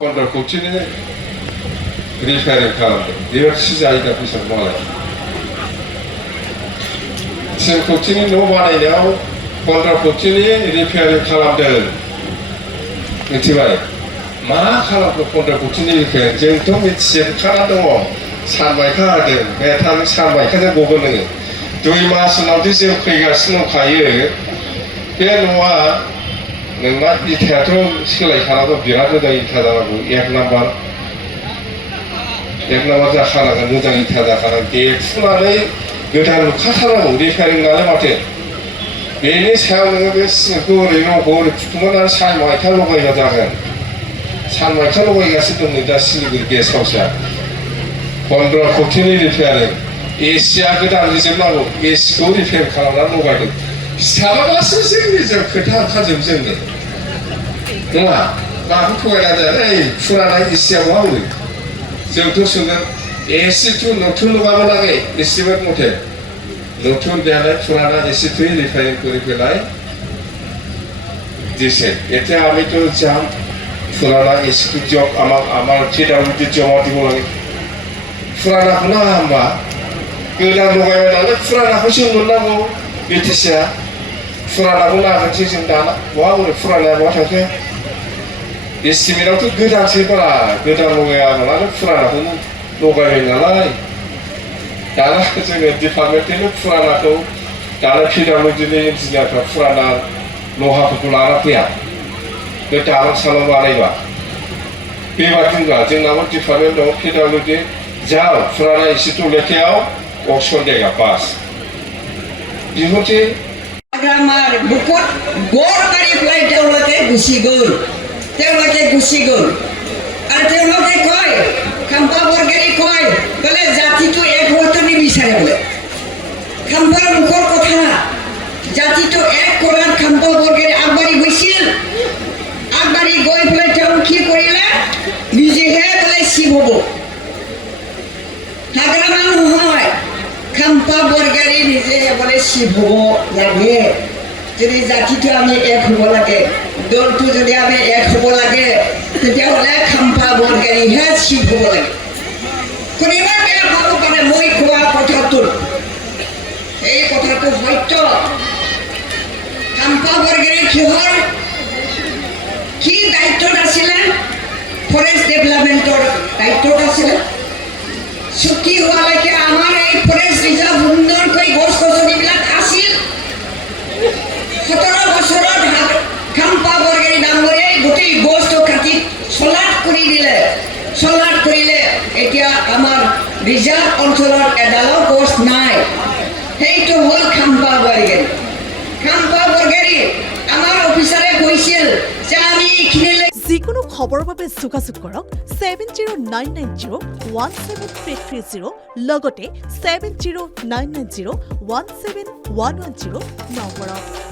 Kontra Koçini referin kaldı. Diversiz ayda fırsat malay. Sen Koçini no banaynayaव Kontra Koçini referin kaldı. मिथिबाय मा खालामखो Kontra Koçini referin जोंथ' मिथिजोबखाना दङ सानबायखा होदों मेथाम सानबायखाजों गगोन नोङो 2 मास उनावदि जों फैगासिनो दंखायो बे न'आ नोंना इथायाथ' सोलायखानांगौ बिराद मोजां इथा जानांगौ एक नाम्बार जाखानांगोन मोजां इथा जाखानांगोन देफुनानै गोदान लुखाथारनांगौ रिपेयारिं नालाय माथो बेनि सायाव नोङो बे सिमेन्टखौ ओरै रंखौ ओरै फुथुमनानै सानमायथा लगायबा जागोन सानमायथा लगायगासिनो दं नै दा सिलिगुरि गेस्ट हाउसआ Kontra Koçini रिपेयारिं एसिया गोदान होजोबनांगौ एसिखौ रिपेयार खालामनानै लगायदों साबाबासो जोंनिजों खोथा ओंखारजोब जोंनो नङा माखौ थगायना जाया ओइ फुराना एसिया बहा हरो जोंथ' सोंगोन एसिथ' नতুन लगाबोनाङै एस्टिमेट मथे नতুन देनाय पुराना एसिथ' रिपेयारिं করে ফেলাই দিছে এতে আমি তো যাম পুরানা এসিকে জব আমার PWD জমা দিব লাগে পুরানাखौ नाङा होमबा गोदान लगायबाय नालाय पुरानाखौसो मोननांगौ बिटिसिआ पुरानाखौ नागिरनोसै जों दाना बहा हरो पुरानाया बहा थांखो एस्टिमेटआवथ' गोदानसै बारा गोदान लगायाबालानो पुरानाखौ लगायबाय नालाय दाना जोङो डिपार्टमेन्टनिनो पुरानाखौ दाना PWDनि इन्जिनियारफ्रा पुराना लहाफोरखौ लाना फैया बे दालां सालां बानायबा बेबादिनोबा जोंनाबो डिपार्टमेन्ट दं PWD যাও পুরানা এসিটো লেখাও অপশন দেগা পাস বিহতে গ্রামার বুকত গড় কারি ফ্লাই তেওলকে গুছি গল আর তেওলকে কয় খাম্পা বর্গেরি কয় বলে জাতিটো এক হইতো নি বিচারে বলে খাম্পার মুখর কথা জাতিটো এক করার খাম্পা বর্গেরি আগবাড়ি গৈছিল আগবাড়ি গৈ ফ্লাই তেও কি করিলে নিজেহে বলে শিব হবো হাগ্রামান নহয় খাম্পা বর্গারি নিজে বলে শিব হব লাগে যদি জাতিটো আমি এক হব লাগে দলটো যদি আমি এক হব লাগে তেতিয়াহ'লে খাম্পা বর্গারিহে শিব হব লাগে কোনোবা বেয়া পাব পাৰে মই কোৱা কথাটো এই কথাটো সত্য খাম্পা বৰ্গাৰি কিহৰ কি দায়িত্বত আছিলে ফৰেষ্ট ডেভেলপমেণ্টৰ দায়িত্বত আছিলে চুক্তি হোৱালৈকে আমাৰ এই ফৰেষ্ট ৰিজাৰ্ভ সুন্দৰকৈ গছ গছনিবিলাক আছিল 17 বছৰত খাম্পা বৰ্গেৰী ডাঙৰীয়াই গোটেই গছটো কাটি চলাট কৰিলে এতিয়া আমাৰ ৰিজাৰ্ভ অঞ্চলত এডালো গছ নাই সেইটো হ'ল খাম্পা বৰ্গেৰী আমাৰ অফিচাৰে কৈছিল যে আমি এইখিনিলৈ যিকোনো খবৰৰ বাবে যোগাযোগ কৰক 7099017330 লগতে 7099017110 নম্বৰত